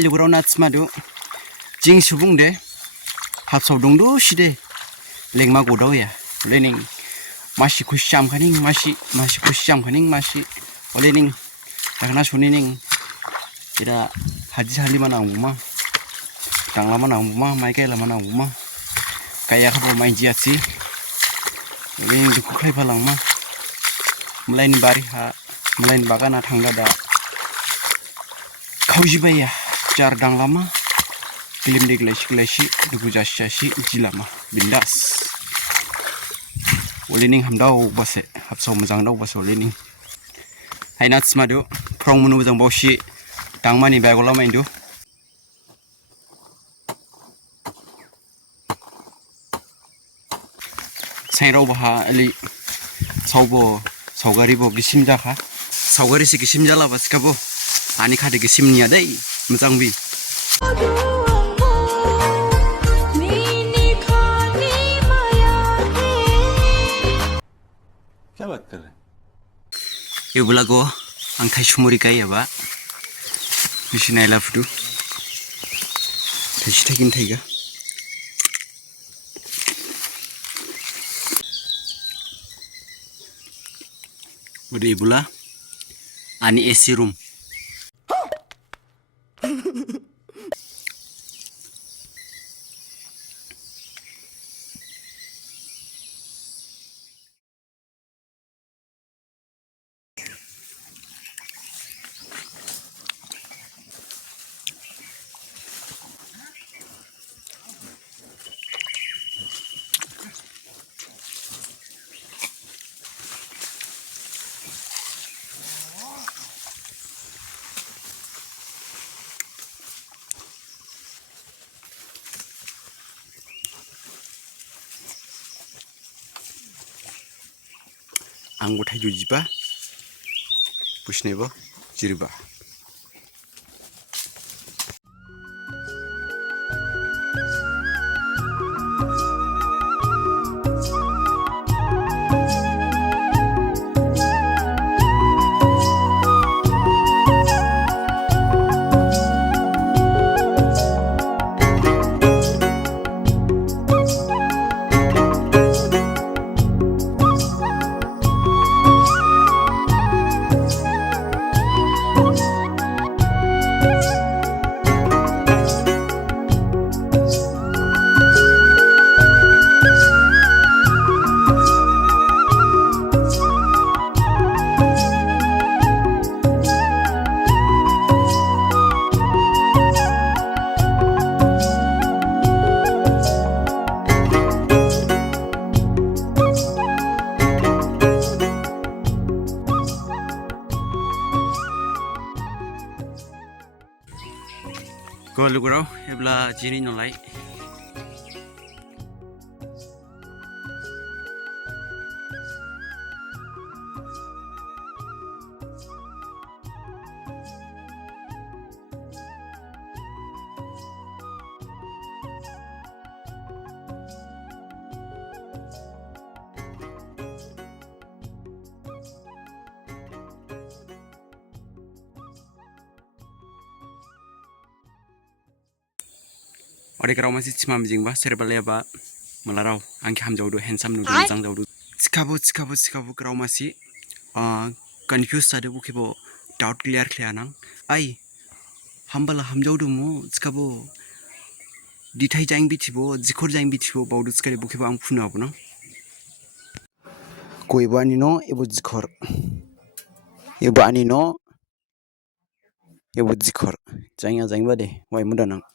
Lugurau nats madu jing subung de hapsau dongdo side lengma godau ya lening masih kusyam kaning masih kusyam kaning masih olening takna sunining kira haji hali mana umma tangla mana umma mai kai la mana umma kaya khabo mai jiat si lening duku khai phalang ma melain bari ha melain bagana thangda da khauji baya jar dang lama kilim de glesi dugu jasi jilama bindas olening hamdau base hapsau mojang dau base olening hainats madu prong munu mojang bausi tangmani bagola maindu sairau baha ali saubo saugari bo gisim jaka saugari si gisim jala baskabo ani khade gisim nia dai mojang bi क्या बात कर रहे हैं? ये बोला को अंखाई सुमरी का या बा मिशिनाय लाफुदु थाइसे थाइगिन थाइगा उदे बोला ani AC room anggo thai jujiba pusnebo jiriba ko lugurau ebla jini nolai ore kerau masih cimam jingba serbale ba malarau angki hamjau do handsome nu jang jaudu cikabo kerau masih confused ada bukibo doubt clear nang ai hambala hamjau do mu cikabo ditai jang bitibo jikor jang bitibo baudu cikare bukibo ang phuna abono koibo ani no ebo jikor ebo ani no ebo jikor jangya jangba de wai mudanang